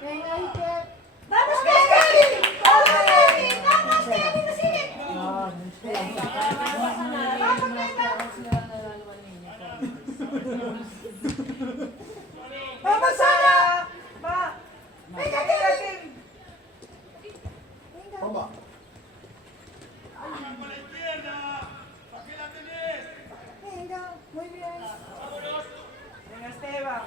Venga, Iker. ¡Vamos, Kevin! ¡Vamos, Kevin! ¡Vamos, Kevin! ¡Sigue! No pasa nada. ¡Vamos, venga! ¡Vamos, Sara! ¡Va! ¡Venga, Kevin! Toma. Venga, muy bien. Venga, Esteban.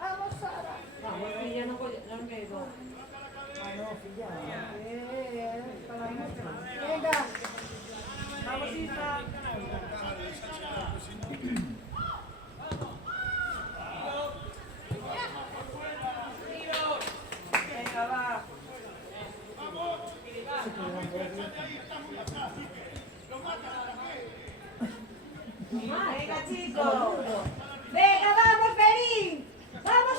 Vamos, Sara. Ah, no, filla. Venga. Vamos, Isma. Venga, va. Venga, chicos. Venga, vamos, Perín. Vamos.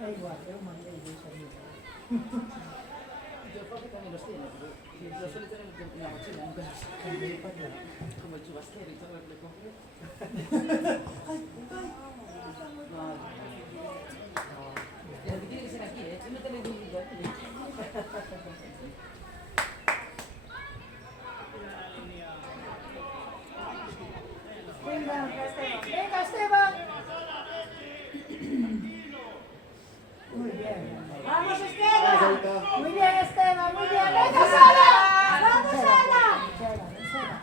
Da igual, yo mandé y yo sabía. Yo creo que también los tiene, pero lo suele tener en la mochila, nunca se saca. Como el chubasquero y todo lo que le coge. No. Pero que tiene que ser aquí, ¿eh? Yo no tengo ningún video aquí. Venga, venga, Esteban. Muy bien. Vamos, Esteban. Muy bien, Esteban, muy bien. Venga, Sara. Vamos, Sara. Sara.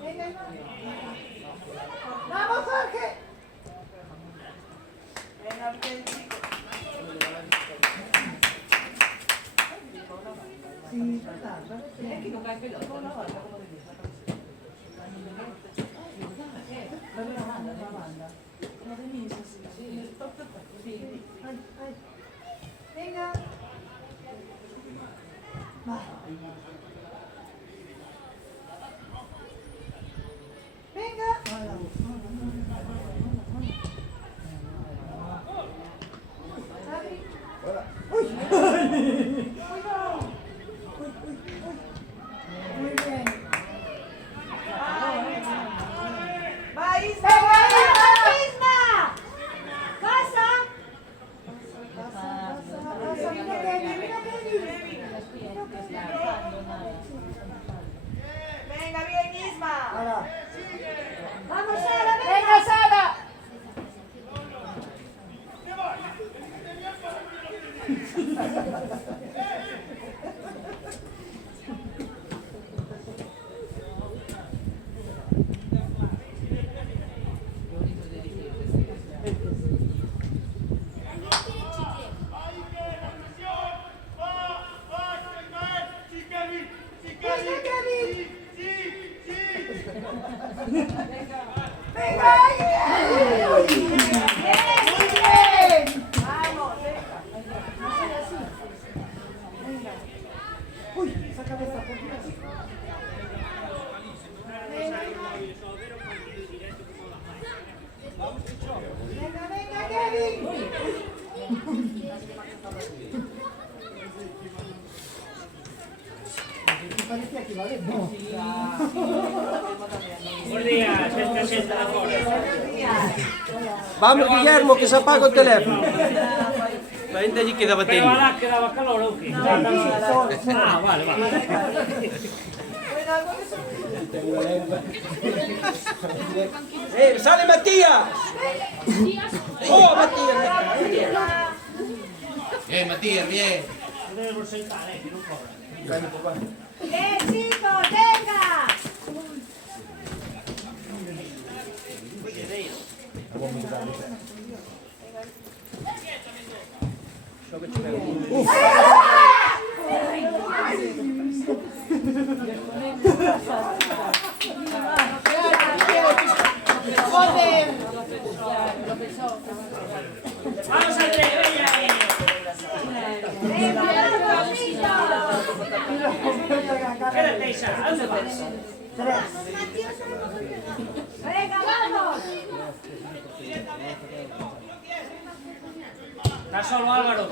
Venga, Iván. Vamos, Jorge. Venga, bien, chicos. Sí, verdad. Es que no cae pelota. Dame la banda, la banda. Como de misa, sí. Sí. Sí. Ay, ay. Venga. Va. Venga. Xavi. Fuera. Cuidado. Muy bien. Va, Isma. ¡Venga, Isma! ¡Pasa! Pasa, mira Kevin, mira Kevin. Venga, bien, Isma. Ahora. Vamos, Sara, Venga, Sara. Qué bonito de dirigir. Venga, Kevin. Venga, Bien, muy bien. vamos, venga. No soy así. Venga. Uy, esa cabeza por Dios. Venga. Venga, venga, Kevin. Parecía que iba bien, ¿no? Buenos días, esta sienta la hora. Vamos, Guillermo, que se apaga el teléfono. La gente allí queda Pero batería. ahora quedaba calor, ¿o qué? Ah, vale, vale. ¡Sale Matías! ¡Oh, Matías! Bien, Matías, bien. devo sentare, che non corre. chicos, venga. Vamos Andrea, venga ahí. Quédate Isa, ¿a dónde vas? Venga, vamos. ¿Estás solo Álvaro?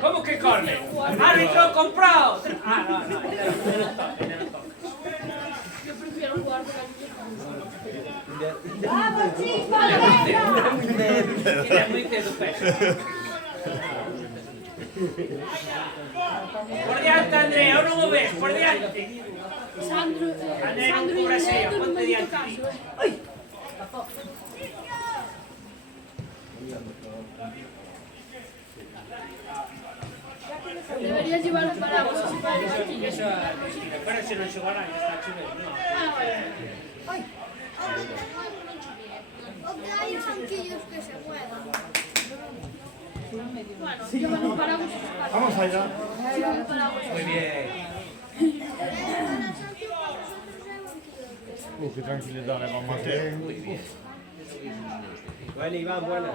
¿Cómo que corre? ¡Árbitro comprado! Ah, no, no, ella no toca. Yo prefiero jugar con Vamos, chicos, venga. Ella es muy peso. Por diante, Andrea, ¿o no lo ves? Por diante. Sandro, Andrea, non Sandro e cubra ella, Leandro non ponte mi diante. caso. Debería llevar un paraguas así para el martillo. Eso es mentira, pero si non se guarda, está chulo. No. Ah, bueno. Hay banquillos que se muevan. Bueno, llevan un paraguas así para el Vamos allá. un paraguas. Muy bien. Qué tranquilidad le vamos a hacer. Muy bien. Buena, Iván, buena.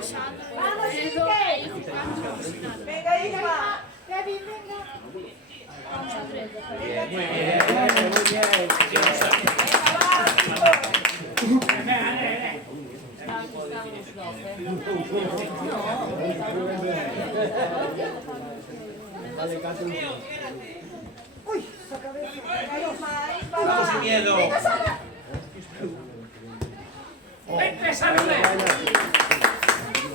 Sandro, Vamos, Edo Quique. e jugando. Venga, Isma. Kevin, venga. Vamos a tres. Bien, muy bien. Muy bien. Uy, esa cabeza. Venga, Isma, Isma, Vamos va. sin miedo. Venga, Sandra. ¡Vente, Salomé!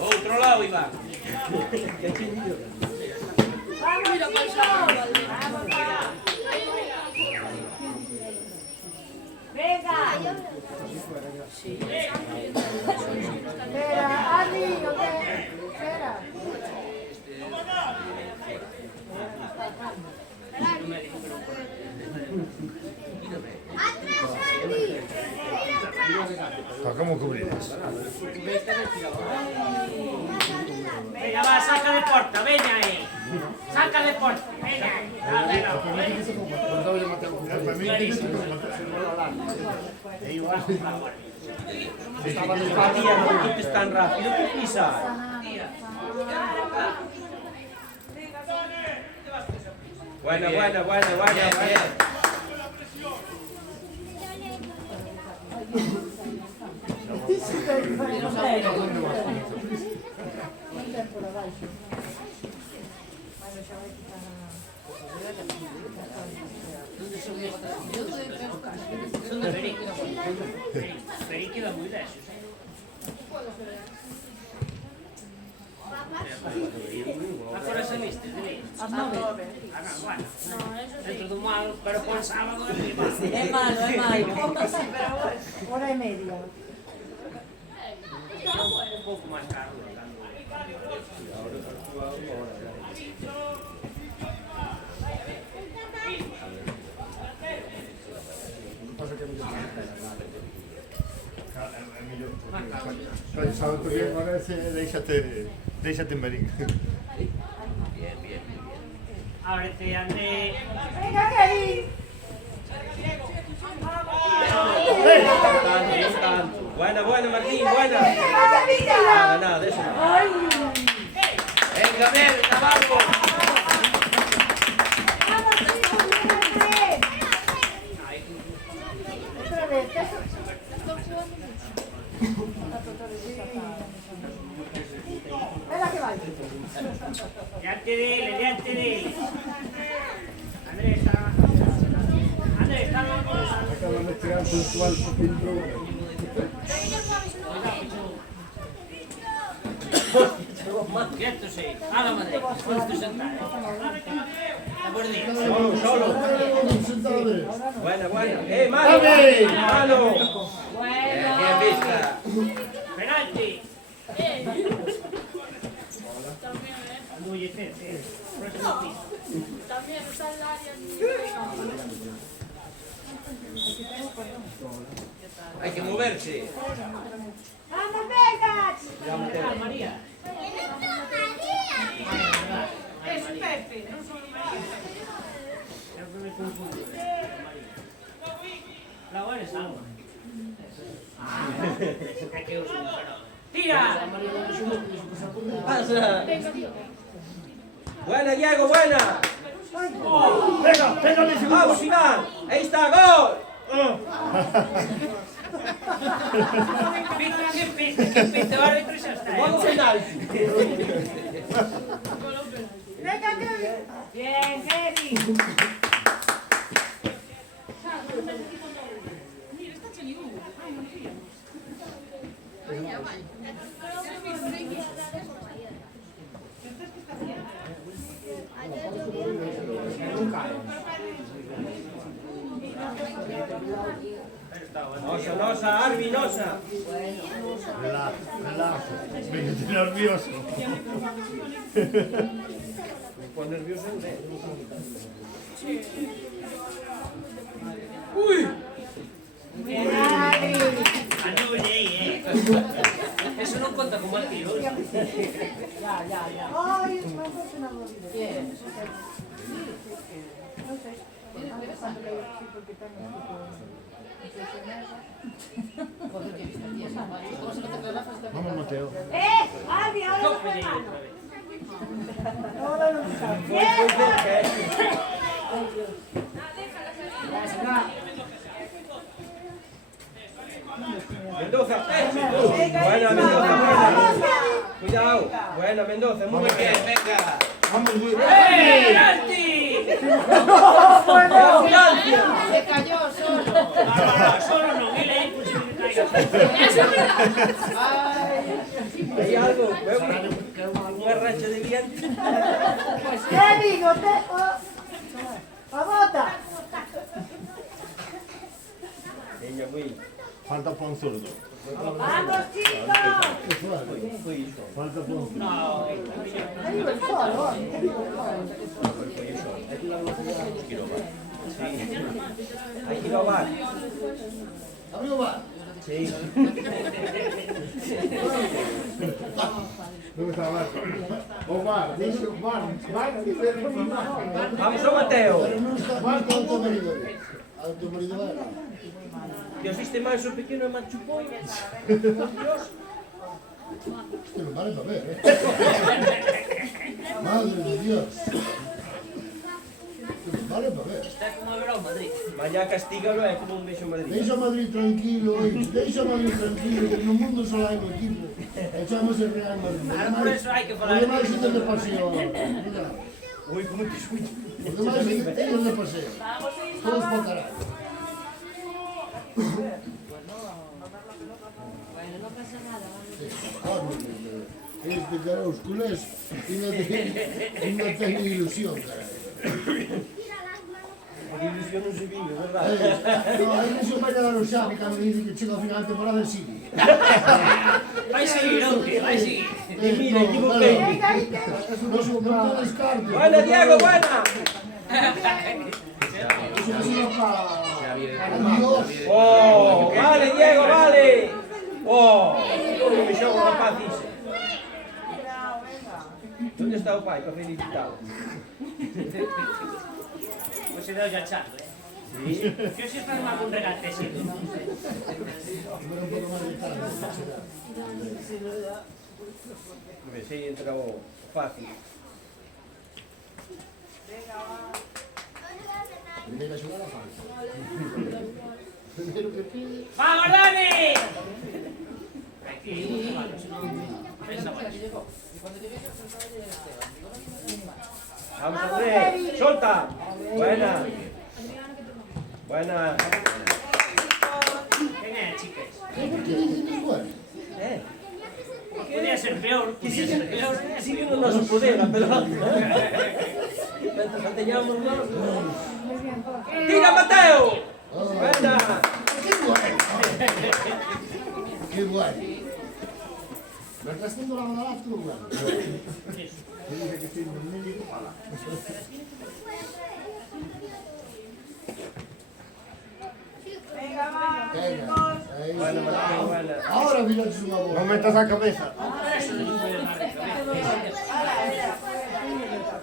Otro lado, Iván. Vamos, Mira, chicos. Sandro. Vamos, va. Venga. Espera, Andy, espera. ¡Atrás, Andy! ¡Mira atrás! ¿Cómo cubrir eso? Venga, va, saca de porta, venga ahí. Saca de porta, venga. Estaban despaciando, no quites tan rápido que pisas. Buena, buena, buena, buena, buena. Sono de Perico. Perico queda muy lejos. ¿A qué hora saliste? A 9. Ah, no, bueno. Dentro de un malo, pero por sábado es muy malo. Es malo, es malo. Hora y media. Un poco más caro. Poi sabato che non è se deixate marín. Ábrete, André. Venga, Kevin. Buena, buena, Martín, buena. Venga, Kevin. Nada, nada, de eso no. Venga, venga, abajo. Vamos, chicos, vente. Otra vez, eso. Diante de él. Andrés, está Acaban de tirar puntual por dentro. Quietos ahí. A la madre. Puedes tú sentar. Está por dentro. Solo. Sentadores. Buena. Mano. Mano. Bien vista. Penalti. También, Muy bien. Próximo piso. También está el área. Hay que moverse. ¡Vamos, Vegas! María. Es Pepe. Siempre me confundo. La buena es algo. ¡Tira! Pasa. Buena, Diego, buena. Vamos, Iván. Ahí está, gol. ¿Qué piste? Árbitro ya está. Vamos penalti. Venga, Kevin. Bien, Kevin. Nosa, Arbi, nosa. Relajo. Me estoy nervioso. Me pone nervioso en él. Eso no cuenta como al tiro. Ay, me ha puesto una bolita. Vamos, Mateo. Albi, ahora no fue malo. Ahora no está. Mendoza. Buena, Mendoza, buena. Cuidado. Buena, Mendoza. Muy bien, venga. Vamos, Luis. ¡Penalti! Se cayó solo. Solo no, mira ahí, pues si me caiga. Hay algo. Veo una racha de viento. Kevin, a bota. Ella, muy. Falta para un zurdo. Vamos, chicos. Falta para un zurdo. No, Arriba el solo. Hay que robar. Arriba va. Sí. ¿Dónde está Omar? Omar, dice Omar. Vamos, Mateo. Pero no está falta automeridores. Automeridores. Dios, este manso pequeno é machupón. Dios. Esto no vale para ver, ¿eh? Madre de Dios. Esto no vale para ver. está como ver ao Madrid. Mañá castígalo é como un beixo Madrid. Deixa a Madrid tranquilo, oye. Deixa a Madrid tranquilo, que no mundo só hai un equipo. Echamos el Real Madrid. Ahora por eso hai que falar. Os demais ides de paseo ahora. Mira, Ui, como te suito. os demais ides de paseo. Todos para caralho. Es de cara aos culés e non ten ilusión, caralho. Por ilusión non se vive, verdad? No, a ilusión vai quedar o Xavi cando dice que chega ao final de temporada e sigue. Vai seguir, hombre, vai seguir. Mira, equivoquei. Non te descartes. Buena, Diego, buena. Eso que sirva para Dios. Oh, vale, Diego, vale. Oh, como me xogo, rapaz, dice. ¿Dónde está o pai para felicitalo? Pues se deu ya charlo, Sí. Que se faz má con regatecito. Pero un pouco máis de tarde. Hombre, sí, entra o fácil. Primeira xogada falta. Primeiro que pide. ¡Vamos, Dani! Y cuando llegué yo pensaba que era Esteban. Digo, no viene Esteban. Vamos, Andrés. Solta. Buena. Buena. ¿Quién es, chicas? ¿Por qué dicen igual? Podría ser peor. Que Podría ser peor. sigue no nos poder, a pelota. Mientras la teníamos más. ¡Tira, Mateo! Buena. ¡Qué bueno! ¡Qué bueno! ¿Me estás haciendo la mano tú, bueno? Te dije que estoy en el medio. Venga, va, Venga. chicos. Ahí Buena, sí. Mateo, buena. Ahora mira su favor. No metas la cabeza.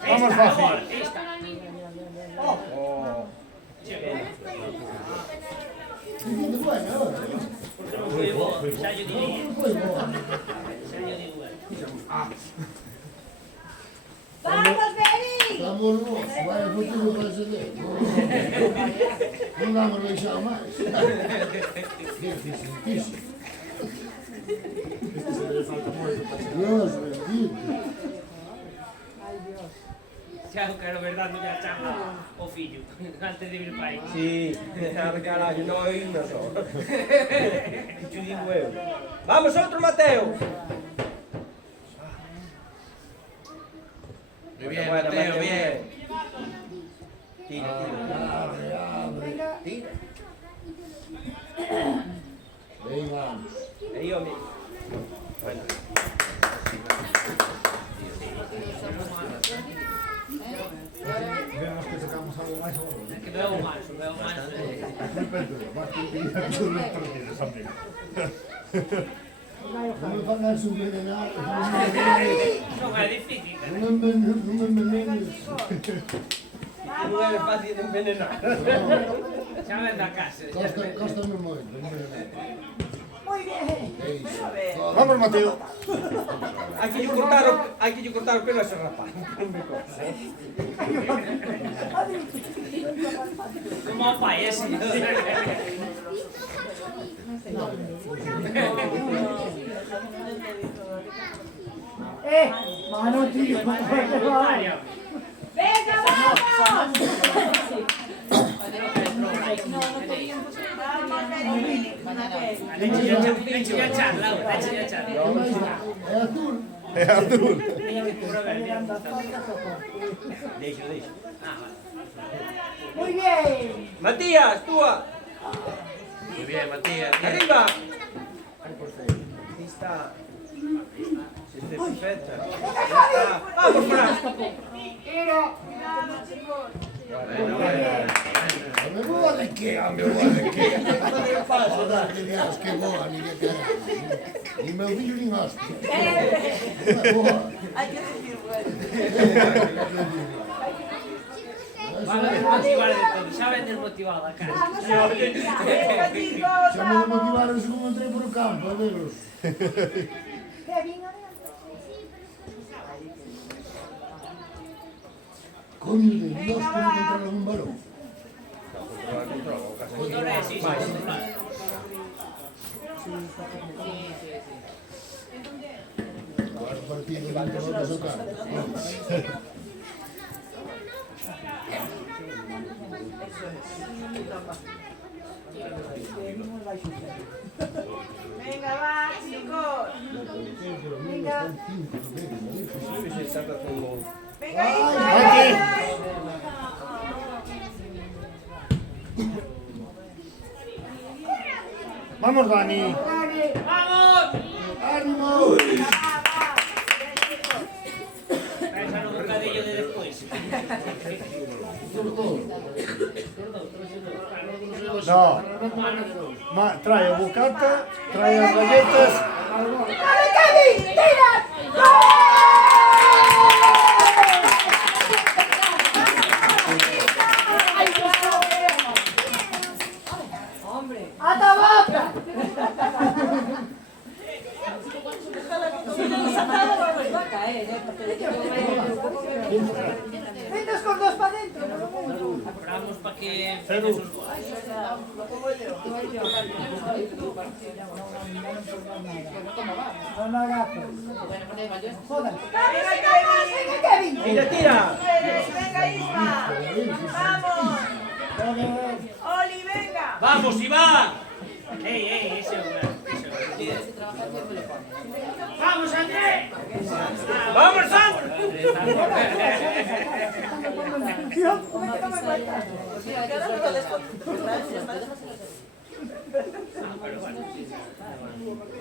Vamos fácil. Oh. Qué bueno, ahora. Porque non foi bo. Xa yo diría. Muy bueno. Xa yo digo. ¡Vamos, Beri! Estamos vos. Vaya futuro para ese de. No damos deixado máis. Dificilísimo. Dios bendito. Xa quero verdad non lla chama o fillo antes de vir para aí. Sí, al carajo, no oírnos. Chudi huevo. Vamos, otro Mateo. Muy bien, Buena, Mateo, Mateo, bien. Tira, tira. Abre, abre. Tira. Aí vamos. Ahí, hombre. Bueno. Vemos que sacamos algo máis agora. É que veo máis, veo máis. Vas que utilizar todos os partidos, amigo. Non me fagas envenenar. Non é difícil. Non me envenenes. No es fácil de envenenar. Xa ven da casa. Cóstame moito envenenar. Muy bien. É iso. Vamos, Mateo. Hay que yo cortar el pelo a ese rapaz. Como o pai, ese. Mano, tío. Venga, vamos. Leche ya charla, leche ya charla. Que máis dá? É azul. É azul. Deixo. Muy bien. Matías, túa. Muy bien, Matías. Arriba. Ahí está. Sí, está perfecta. Ahí está. Vamos, Fran. Bueno, bueno. A me boa de que? A me boa de que? Joder, que dias, que boa, ni que caralho. Ni meu fillo nin hostia. Non é boa. Hay que decir bueno. Van a desmotivar de todo, xa ven desmotivado a cara. Vamos a ir. Venga, chicos, Xa me vamos. motivaron según entrei por o campo, a veros. Kevin, Coño de Dios, que non encontrar algún varón. Controla, sí, sí, controla. Agora o partido de voltas ao campo. venga, va, chicos. Venga. Se está haciendo. Venga, ahí. Vamos, Dani. ¡Vamos! ¡Ánimo! Traes un bocadillo de después. No. Trae o bocata, trae as galletas. ¡Dale, Kevin! ¡Tira! ¡Atabaca! Ventas con dos para adentro, por lo menos. Vamos para que... Cero. No, no hagas. Joder. Venga, Kevin. Tira, tira. Venga, Isma. Vamos. Joder. Oli, venga. ¡Vamos, Iván! ¡Ey, ese hombre! ¡Vamos, Andrés! ¡Vamos, Sandro! Yo, ¿cómo es que no me cuentas?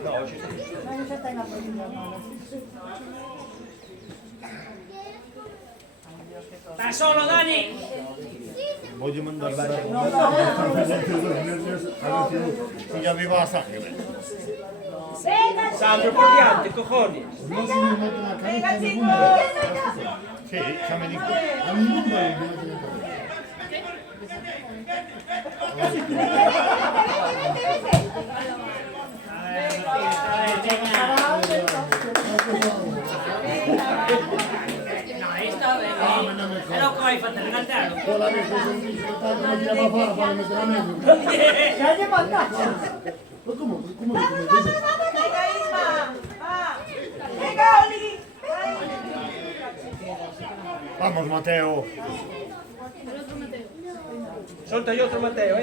No, ci No, ya está en la polilla, no. ¡Está solo, Dani! Voy a mandar a ver si ya viva a sangre. Sandro por diante, cojones. No se me mete una Venga, cabeza chicos. ninguna. Sí, ya me dijo. A ningún me mete la cabeza. No, esta vez. È lo che hai fatto, regaltelo. Con la vez que sentí que estaba que me tiraba para afuera para meter a medio. Ya llevo andando. Pues ¿cómo? ¿Cómo? Venga, Isma. Va. Venga, Oli. Vamos, Mateo. Solta yo otro Mateo,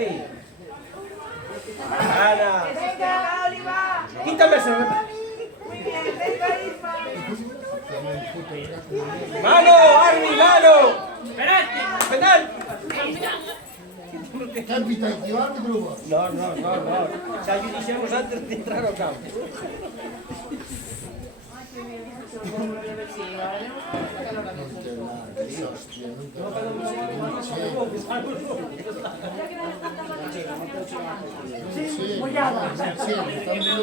Ana. Venga, Oli, va. Quítame ese. Muy bien, venga, Isma. ¡Mano, Arby, mano! Esperate! ¡Penal! Capitán, que va a grupo. No. Xa lle dixemos antes de entrar ao campo. Sí, Mollada. sí, están bien.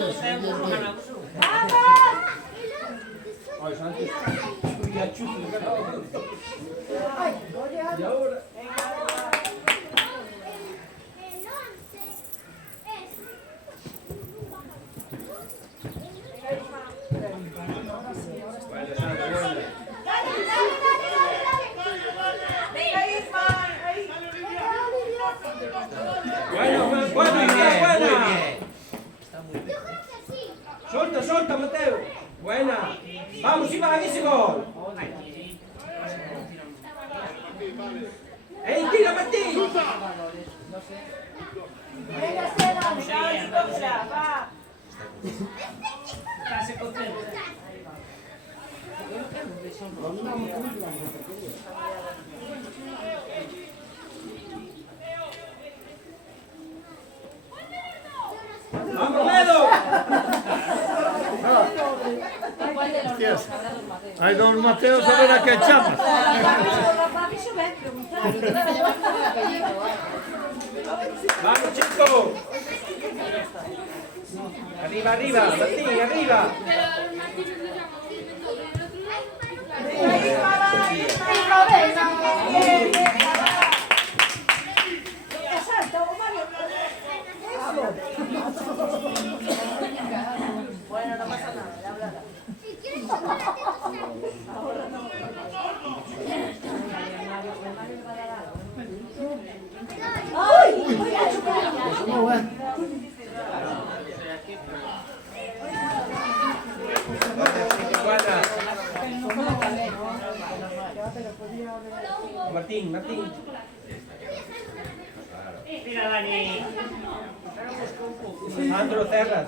Ay, oye, E agora? Venga, Isma. Ahí. Buena. Solta, Mateo. Buena. Vamos, Iván, ese gol. Tira, Martín. venga, Sena. Venga, Oli, cógela. Va. Casi contento. Vamos, Medo. Hai dos Mateos a ver a que chamas. Vamos, chicos. Arriba, Martín, arriba. Venga, Isma, va. Isma, venga. Bien, venga, va. Salta, Mario. Bueno, no pasa nada, ya hablará. ¡Ay! No, bueno. Buena. Martín. Mira, Dani. Sandro, cerra.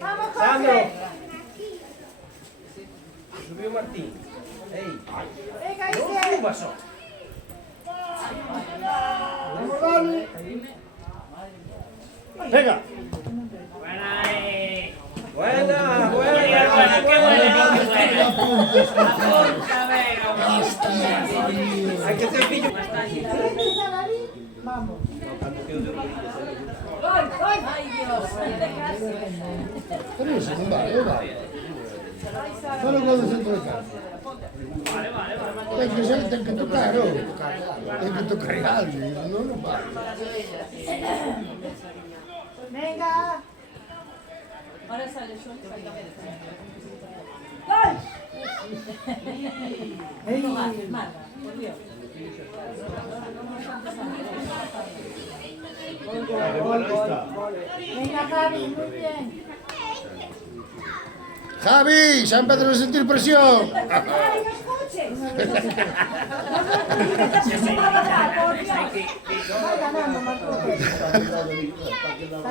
Vamos, Sandro. José. Subiu Martín. Venga, No Ise. subas só. Vamos, Dani. Venga. Buena, Buena. qué buena. Hai que ter pillo. Vamos. Pero eso non vale, vale. Solo cuando se entra acá. Ten que tocar, oh. Ten que tocar algo, non vale. Venga. Ahora sale yo. ¡Gol! Marga, por Dios. Venga, Javi, muy bien. Javi, xa empezas a sentir presión. ¡Ay, no escuches! Va ganando, Marco. Está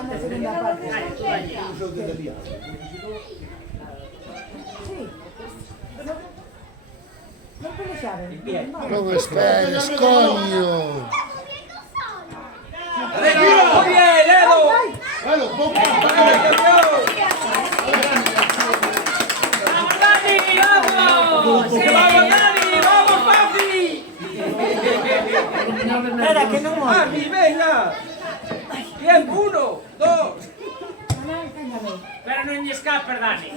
en la segunda parte. Sí. No pelearon. Non esperes, coño. Muy bien, Edo. Bueno, ¡Vamos, Dani! ¡Vamos! ¡Vamos, Dani! ¡Vamos, papi! Espera, que no muere. ¡Papi, venga! Bien, 1, 2. Pero non lle escapes, Dani.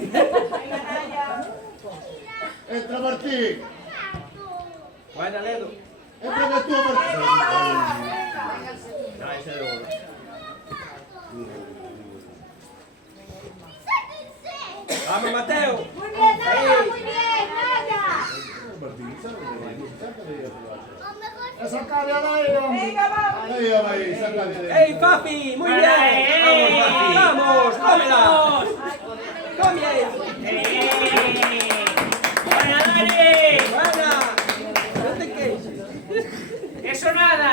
entra Martín. Buena, Ledo. Entra tú, Martín. Vamos, Mateo. Muy bien, Naya, muy bien, Naya. Sácale a Dairo. Venga, vamos. Ahí, sácale. ¡Ey, papi! ¡Muy bien! ¡Vamos, papi! ¡Vamos! ¡Cómela! ¡Come! ¡Buena, Dani! ¡Buena! No te quejes. ¡Eso nada!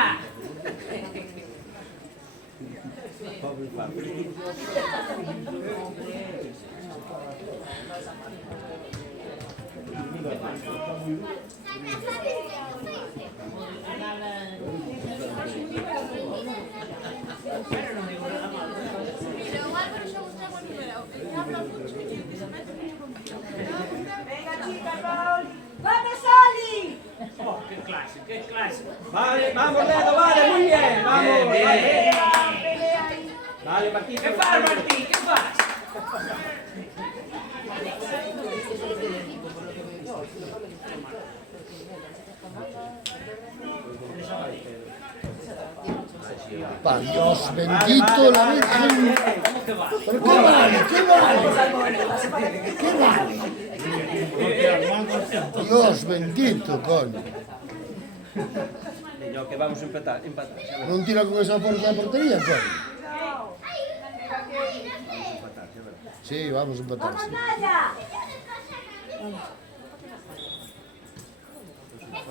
Venga, chica, Paul. ¡Vamos, Oli! Oh, qué clase, qué clase. Vale, vamos, Ledo, vale, muy bien. Vamos, vale. Vale, Martín. ¿Qué fas, Martín? ¿Qué fas? Pa Dios bendito, la Virgen. ¿Cómo que va? ¿Pero qué vale? ¿Qué vale? ¿Qué vale? Dios bendito, coño. Yo que vamos a empatar. Non tira con esa fuerza de portería, coño. Sí, vamos a empatar. ¡Vamos, Sí. Naya!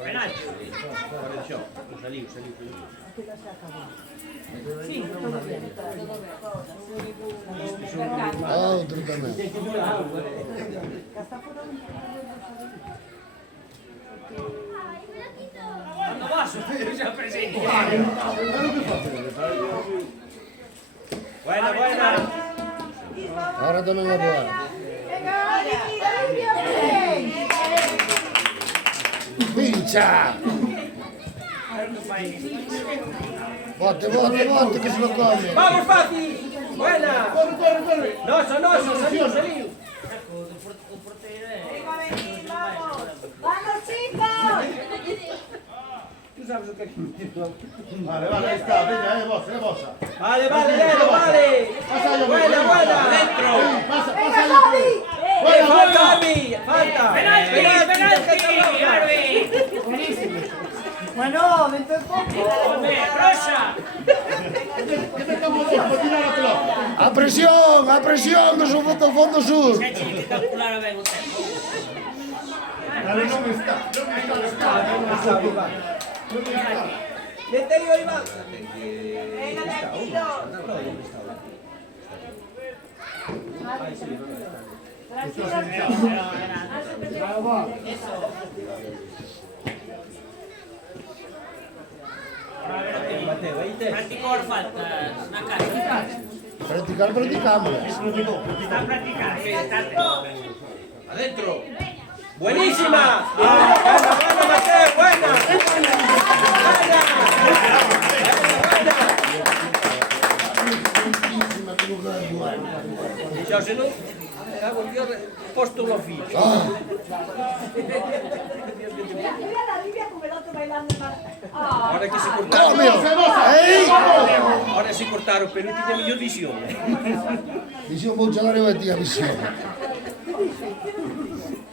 Penalti. Outro tamén. Cuando vas, ya presente. Buena, buena. Ahora tamén a boa. Venga, Oli, Oli, bien. Pincha! Bote, bote, bote, que se lo come. ¡Vamos, papi! ¡Buena! ¡Noso, saliu! Venga, venid, vamos. ¡Vamos, chicos! Tú sabes o que é que... Vale, ahí está, venga, bosa. Vale, Ledo, vale. Buena. Dentro. ¡Venga, Oli! Falta, Arbi, falta. Penalti, Arbi. Bueno, dentro de poco. Hombre, Rosa. ¿Qué te estamos por tirar la pelota? A presión do fondo sur. Se tiene que calcular ben o tempo. Dale, no está. Vete aí, Iván. Venga, tranquilo. Mateo, aí te. Practicou as faltas na casa. Practicamos. Está a practicar, está Adentro. Buenísima. Buena, Mateo, buena. Xa, se non, cago en Dios, posto lo ficho. Mira la Livia con el otro bailando más. Ahora que se cortaron. Come! Ei! Ahora se cortaron, pero tiña mellor visión. Visión vou chalar eu a ti a visión.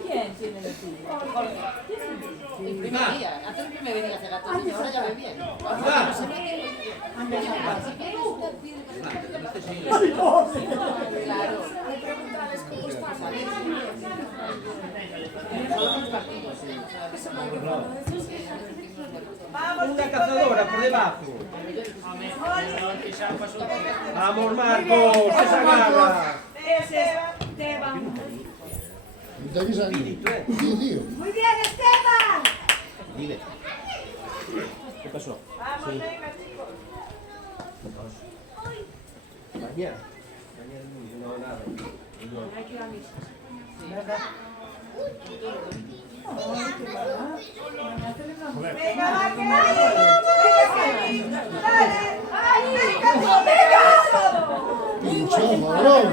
Bien, tiene. El primer día, antes el primer día hace gato, niño, ahora ya ve bien. Cuando se mete, claro. Una cazadora por debajo. Vamos, Marcos, esa garra. Esteban. ¿Te avisan? Sí, tío. Muy bien, Esteban. Dile. ¿Qué pasó? Vamos, venga, chicos. Mañana. No, nada. Hay que ir a misa. Venga, va, que hay. Dale. ¡Ay, venga, venga! Pinchó, cabrón.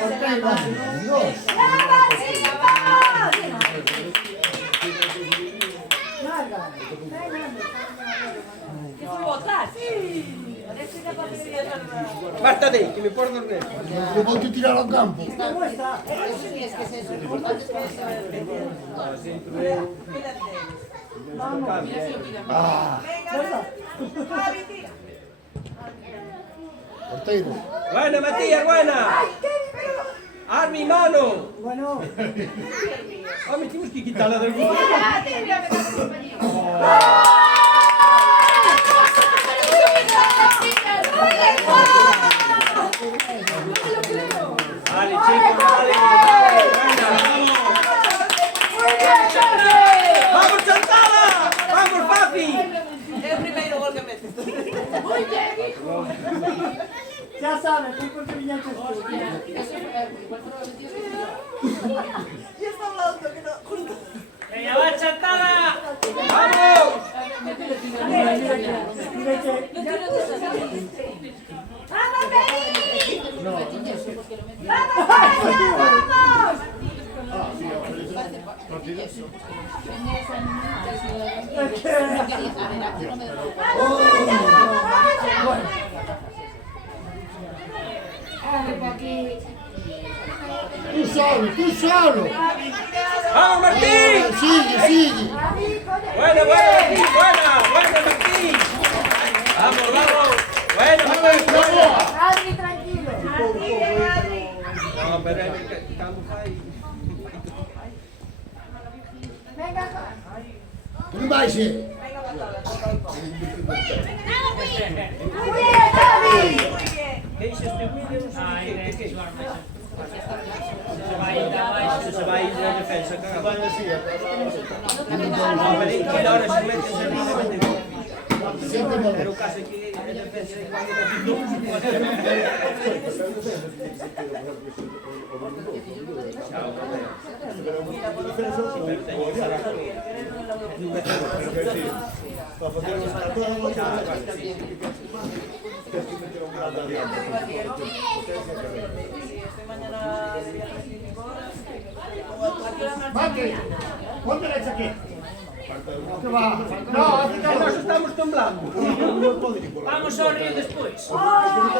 ¿Por qué vas? Dios. ¡Vamos, chicos! ¿Qué fue votar? Sí. Basta de que me porto dormir. Lo voy a tirar al campo. Es que es eso, lo importante es que Ah, Venga, Javi, tira. porteiro. Buena, Matías, buena. Armi, mano. Bueno, Ah, me tienes que quitarla del grupo. Vale, chicos, vale. Vamos, Chantada. Vamos, papi. é o primeiro gol que mete. ya sabes, fui porque viñaste tú. Igual fueron los tíos que Y está hablando que no. ¡Venga, va, Chantada! Vamos. ¡Vamos, Beni! No, ¡Vamos, vamos! tú solo. Vamos, Martín. Sigue. Buena, Martín, buena, Martín. Vamos. Bueno, Martín. Adri, tranquilo. No, pero estamos ahí. Venga, ¿Qué vai ser? ¡Muy bien, Javi! ¿Qué dice este Williams? Ay, ¿Qué? se va a ir a baixo. Se va a ir de defensa, cagado. Vai así, No, pero es que ahora se mete en el Siempre me pero casi que el defensa Mate, ponte la chaqueta. ¿Qué va? No, Nós estamos temblando. Vamos ao río despois. Buena,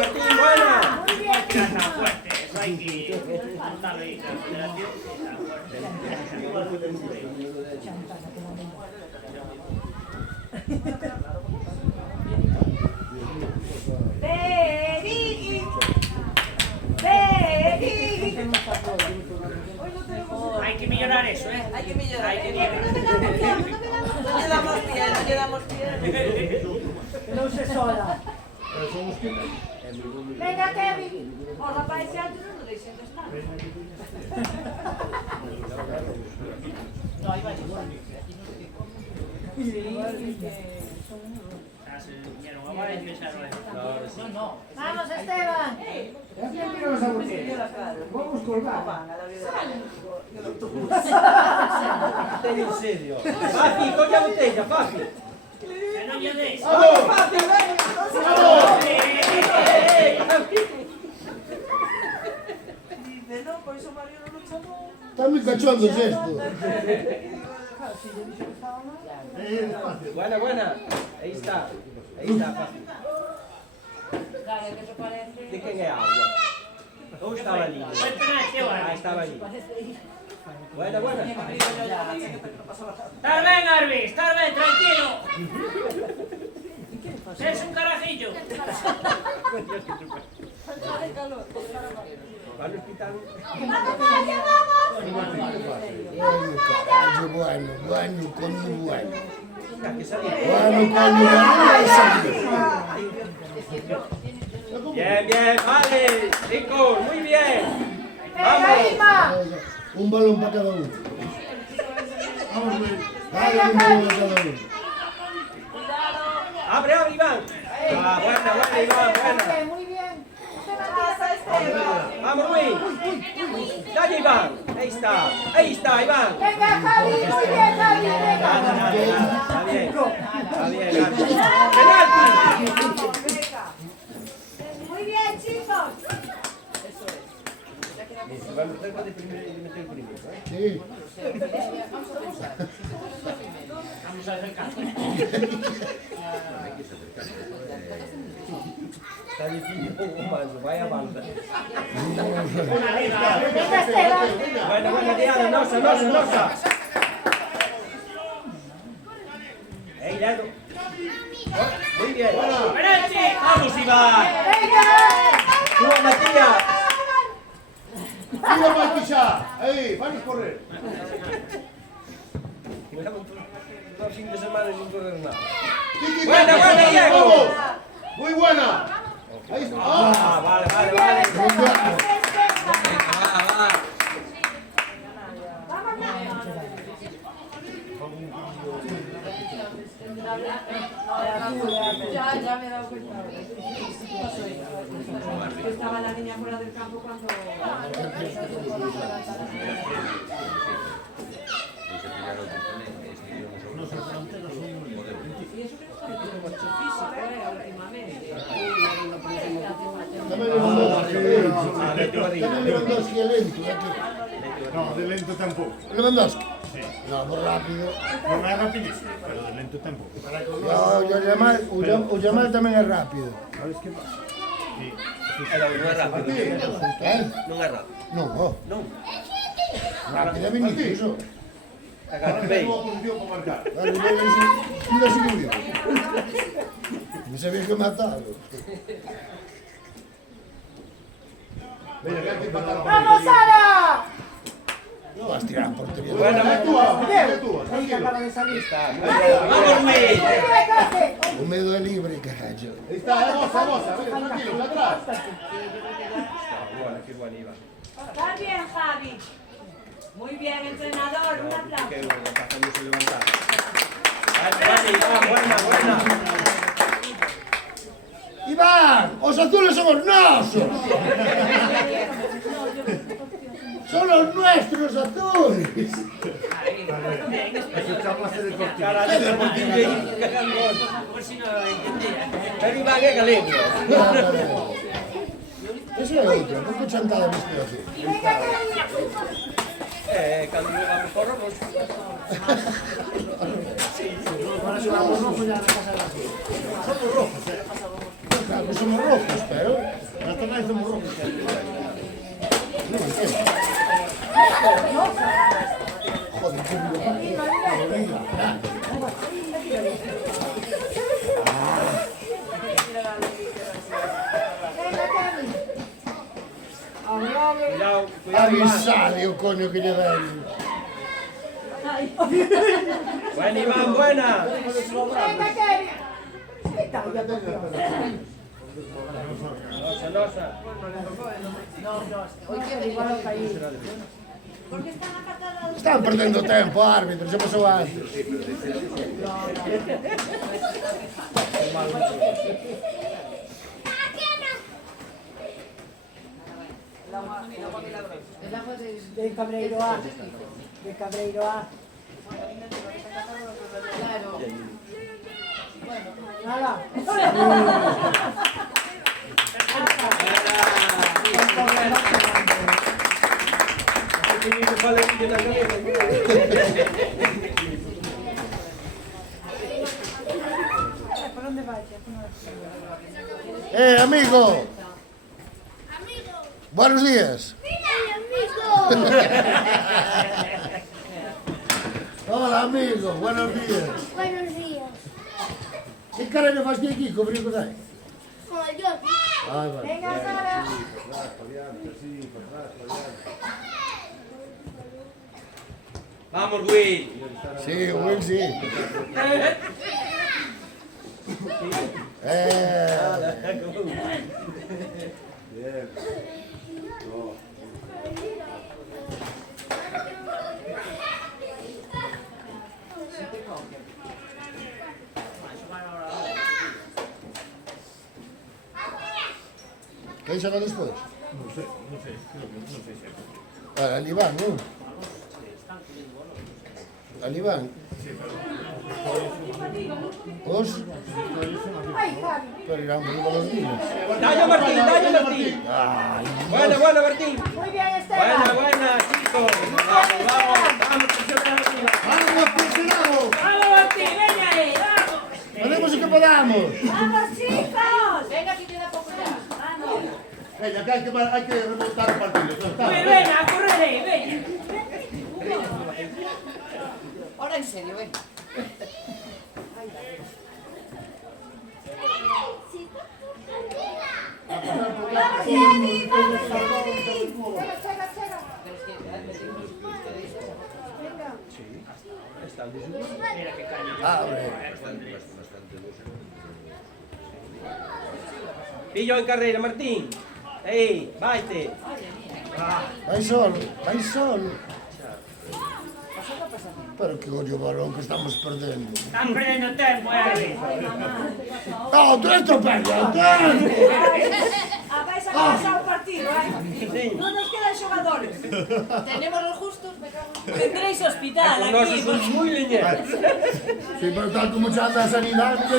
Martín, buena. Tira tan fuerte, eso hay que montarlo ahí. La federación tan fuerte. ¡Beni! Hay que mejorar eso, ¿eh? Hay que mejorar. Hay que No No llevamos pie. que no se sola. Venga, Kevin! O rapaz, se antes non deixen de estar. No, ahí va. Se vinieron abajo y empezaron a... No. ¡Vamos, Esteban! Vamos colgar. Ten en serio. Papi, coge la botella, papi. Que non lle deis. Vamos, papi, Dice, no, por eso Mario non lo chamou. Está muy cachondo esto. Buena. Ahí está, papi. Claro, ¿qué te parece? ¿De quién es agua? estaba allí. Ah, estaba allí. Buena, buena. Estás bien, Arby, estás bien, tranquilo. Es un carajillo. Va al hospital. ¡Vamos, Mario, vamos! Bueno, coño, bueno. Mira, que salió. Bueno, coño, Bien, bien, vale. Chicos, muy bien. ¡Venga, Irma! un balón para cada uno. Vamos, Luis. Dale un balón para cada uno. Abre, abre, Iván. Ah, buena, buena, Iván, buena. Muy bien. Vamos, Luis. Dale, Iván. Ahí está, Iván. Venga, Javi, muy bien, Javi, venga. Está bien, Gaby. Penalti. Muy bien, chicos. Vamos a meter el primero, Sí. Vamos a acercar. Está difícil, mas vaya banda. Venga, Esteban. Buena, Diana, nosa. Ey, Lado. Muy bien. ¡Penalti! Vamos, Iván. Venga. Tú, Matías. ¡Tira, Matilla! Ahí, vamos a correr. Llevamos todo el fin de semana sin correr nada. Tiki, Buena, tiki, buena, Diego. vamos. Muy buena. Ahí está. Ah, vale. Ya me he dado cuenta. Estaba la niña fuera del campo cuando... Y eso que está metiendo mucho físico, últimamente. También Lewandowski es lento. No, de lento tampoco. Lewandowski. No, muy rápido. No es rapidísimo, pero de lento tampoco. O Yamal también es rápido. ¿Sabes qué pasa? Sí. No es rápido. ¿Eh? No es rápido. No, No. rápido es Vinicius. Agarra Ahora bem. tengo posición para marcar. Mira si vivo. No sabía que matarlo. Mira, que hay que empatar. ¡Vamos, Sara! No vas a tirar a portería. Buena, Tranquilo. Acaba de salir. Vamos, Luis. Un medio de libre, carajo. Ahí está, vamos, tranquilo, para atrás. Qué buena, Iván. Estás bien, Javi. Muy bien, entrenador. Un aplauso. Qué bueno, está haciéndose levantar. Vale, Iván, buena. Iván, os azules son los nosos. Son los nuestros azules. Eso chapa se de cortina. Cara de deportivo ahí, cagando. Por si no entendía. Pero Iván es galego. Eso es otro, no escucho nada de esto así. Cuando llegamos por Ramos. Ahora si vamos rojos ya la casa de la tía. Claro, que somos rojos, pero... Hasta nadie somos rojos. No me entiendo. Joder, qué ruido. Cuidado, Iván. Avisario, coño, que lleva él. Buena, Iván, buena. Nosa. Están perdiendo tiempo, árbitro, se pasó antes. De Cabreiro A. De Cabreiro A. Nada. ¿Por dónde vas? Amigo! Buenos días. amigo! Hola, amigo. Buenos días. Buenos días. ¿Qué carajo fas aquí con Brinco Dai? Como yo. Ay, vale. Venga, Sara. Vamos, Will. Sí, Will, sí. ¿Qué será después? No sé, no sé si Al Iván, ¿no? Al Iván. ¿Os? Ay, Javi. Pero irán muy buenos días. Dale, Martín, dale, Martín. Ay, Buena, buena, Martín. Muy bien, Esteban. Buena, buena, chicos. Vamos, vamos, vamos, presionamos. ¡Vamos, presionamos! ¡Vamos, Martín! ¡Venga ahí! ¡Vamos! ¡Haremos lo que podamos! ¡Vamos, chicos! Venga, que queda poco ya. Vamos. Venga, que hay que remontar el partido. Venga, a correr ahí, venga. Ahora en serio, ven. ¡Vamos, Jenny! ¡Vamos, Jenny! Chega, chega, chega. Venga. Mira qué caña. Abre. Pillo en carrera, Martín. Ey, vaite. Vai solo, vai solo. Pero que ollo balón que estamos perdendo. Están perdiendo tiempo, ¡No, tú esto perdes! Vais a pasar o partido, Non nos quedan xogadores. Tenemos los justos, me cago en... Tendréis hospital Con nosotros son muy leñeros. Sí, pero tal como se anda a sanidad, no te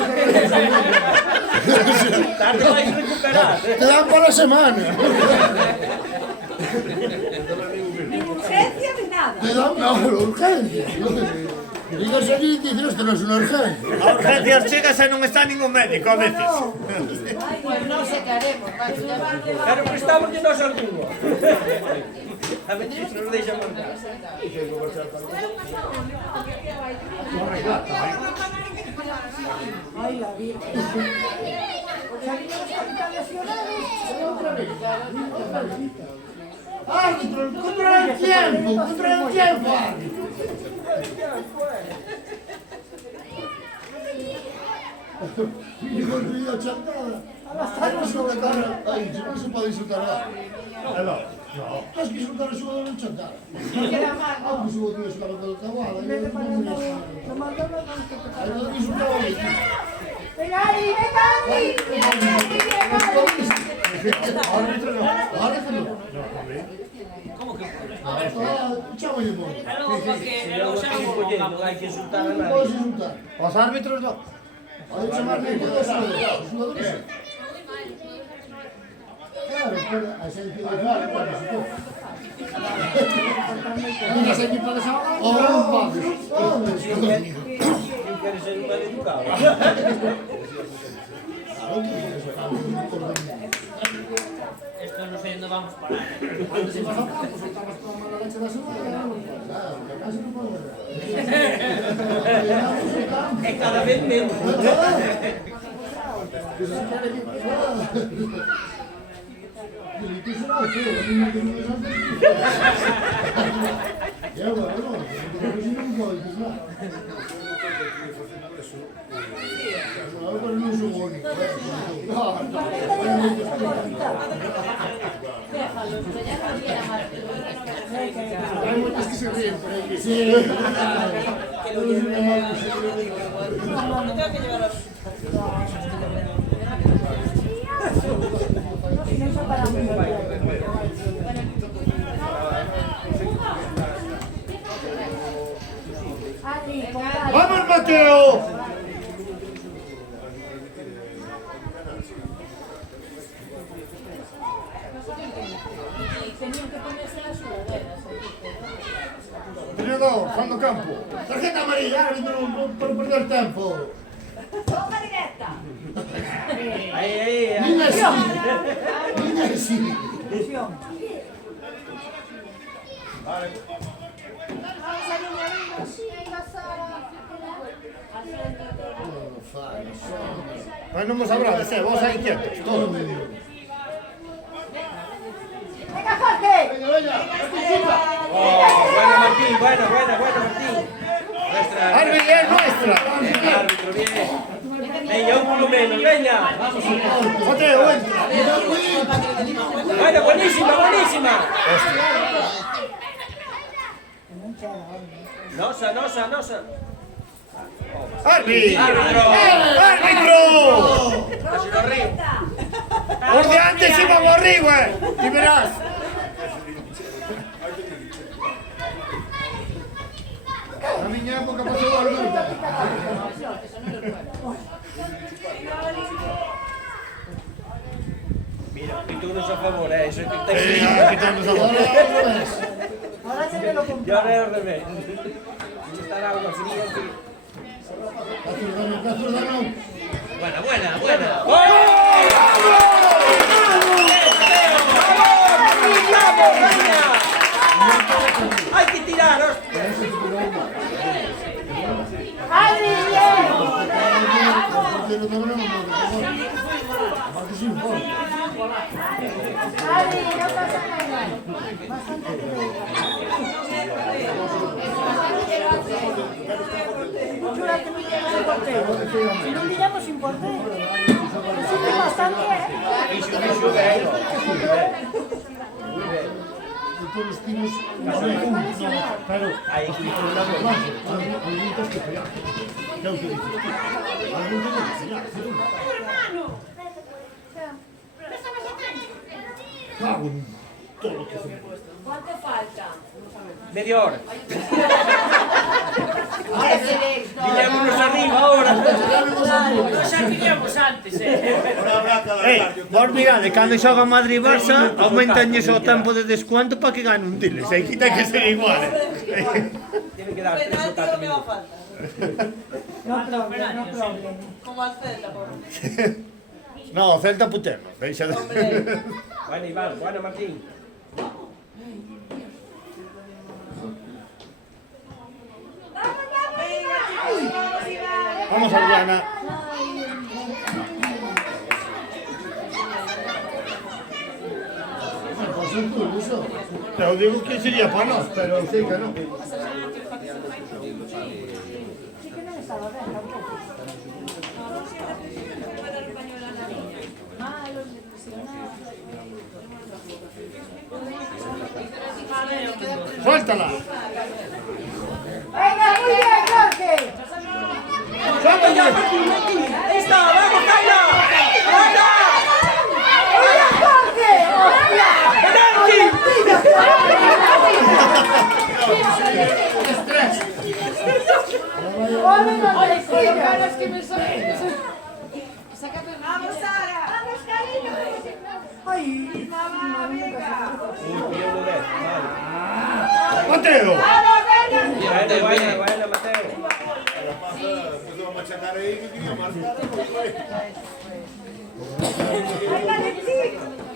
Tarde vais a recuperar. Te dan para la semana. Ni urgencia ni nada. Te dan una urgencia. Digas allí y dices, esto no es una urgencia. A urgencias chegas e non está ningún médico a veces. Pues no sé qué haremos. Pero prestamos de nos alguno. A ver si nos deixa mandar. Ay, la Virgen. Salimos los capitanes ¡Árbitro, controla el tiempo! ¡Controla el tiempo! Hijo de vida chantada. Estamos sobre la cara. Ay, no se puede insultar nada. No. Tienes que insultar al jugador en chantada. Queda mal. Ah, pues hubo días para el caballo. Vete para el lado. Lo mandamos a Ahí no te insultaba a mí. Venga, Ari, venga, Ari. Venga, Ari, venga. Árbitro no. Árbitro no. ¿Cómo que? Chamo y amor. Luego, porque luego se No hay que insultar a No nadie. puedes insultar. Os árbitros no. Hay que llamar de todos los jugadores. Claro, pero a ese equipo de fútbol, claro, si ese equipo de sábado, o un padre. ¿Quién quiere ser un mal educado? Esto no sé dónde vamos a parar. Si vas a campo, soltamos toda mala leche de la semana, claro, que casi no puedo. Es cada vez menos. Ya, bueno, ahora no es un bonito. Hay muchos que se ríen por ahí. Sí, ¡vamos, Mateo! Treinador, Juan do Campo. Tarjeta amarilla, árbitro, por perder tempo. Toma directa. Ahí, ahí, ahí. Ni Messi. Ilusión. Mas non vos abrades, vos aí quietos, todos. Venga, Jorge. Oh, buena Martín, buena Martín. Nuestra. Arbi, es nuestra. Árbitro, bien. Venga, un por lo menos, venga. Mateo, entra. Bueno, buenísima. Nosa. Arbi. Árbitro. Árbitro. Casi lo río. Por de antes íbamos arriba, y verás. A miña época pasou algo. Mira, pitunos a favor, eso es que está Quitamos ahora. Ahora se me lo compró. Y ahora es al revés. Está el agua fría aquí. Buena. Hay que tirar, hostia. Adri, bien. Adri, no pasa nada. Chula, que no llega sin portero. Si no pillamos sin portero. Sí que bastante, Todos los tiros claro, Ahí que una algunos que pegar. ¿Qué autorizas? Algunos que pegar. Cago en todo lo que se me ¿Cuánto falta? media hora. Pillámonos arriba ahora. Xa pillamos antes, Vos mirade, cando xoga Madrid-Barça, aumentanlles o tempo de descuento para que gane un tiles. Aí quita que ser igual. Tiene que dar 3 o 4 minutos. no problem. Como al Celta, por No, Celta puterno. Deixa de... Buena Iván, buena Martín. Vamos, Adriana. Te digo que sería para nós, pero sí que no. Sí que no estaba bien, tampoco. Suéltala. Venga, muy bien, Jorge. ¡Vamos ya, Martín! ¡Ahí está! ¡Vamos, Carla! ¡Carla! ¡Hola, Jorge! ¡Hola! ¡Penalti! ¡Hola, es que me ¡Vamos, Sara! ¡Vamos, cariño! Ay, ¡Mamá, venga! Uy, pillo lo ves. Mateo. ¡Vamos, venga! Buena, Mateo. ¡Venga, Lexi!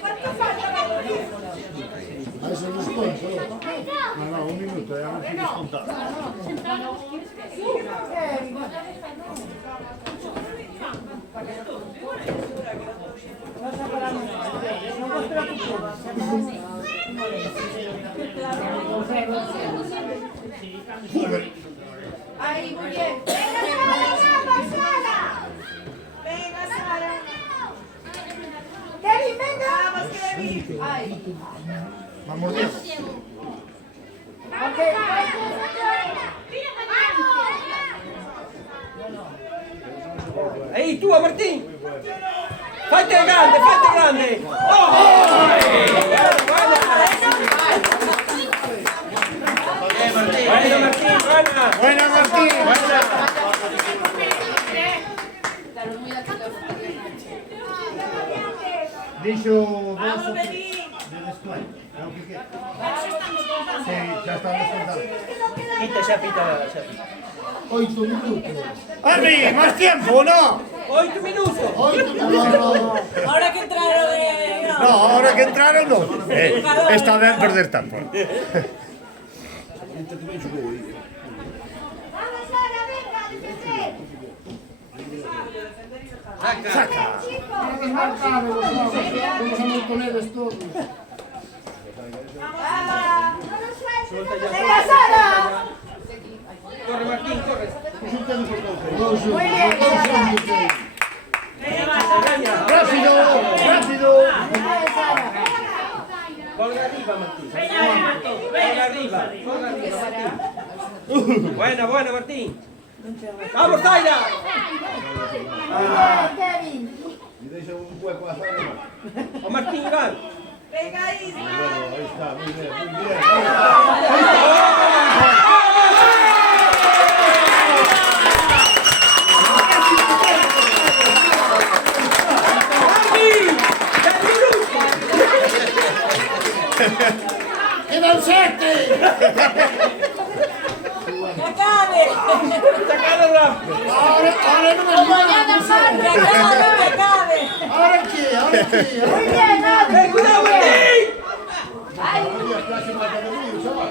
¿Cuánto falta? A eso no es cuento. No, un minuto, ya no tienes contar. no se paramos. No vos preocupéis. ¡Ahí, muy bien! ¡Venga, Sara! ¡Venga, Sara! ¡Kevin, venga! ¡Vamos, Kevin! ¡Ay! Vamos, Dios. Okay. Ahí, tú, Martín. ¡Falte grande! ¡Oh! Buena, Martín, buena. Buena, Martín. Dixo dos de descuento. É o que quer. Sí, ya está descontado. Quita, xa pita. 8 minutos. ¡Arri! ¡Más tiempo, no! 8 minutos. 8 minutos. Ahora que entraron, no. No, ahora que entraron no. Está ben perder tempo. Vamos, Sara, venga, defender. Saca. Ahora que marcaron los ojos, vamos a montoneros todos. Venga, Sara. Corre, Martín, corre. Muy bien, Rápido, rápido. Corre arriba, Martín. Corre arriba, Martín. Buena, buena, Martín. ¡Vamos, Zaira! Kevin. Y deja un hueco a Sara. ¡O Martín, Iván! Venga, Isma. Ahí está, muy bien, muy bien. ¡Quedan 7! ¡Sacadla! Ahora no me digas. ¿Ahora qué? ¿Ahora qué? Muy bien, Adi. ¡Cuidado, Martín! Ahora casi mata de mí, chaval.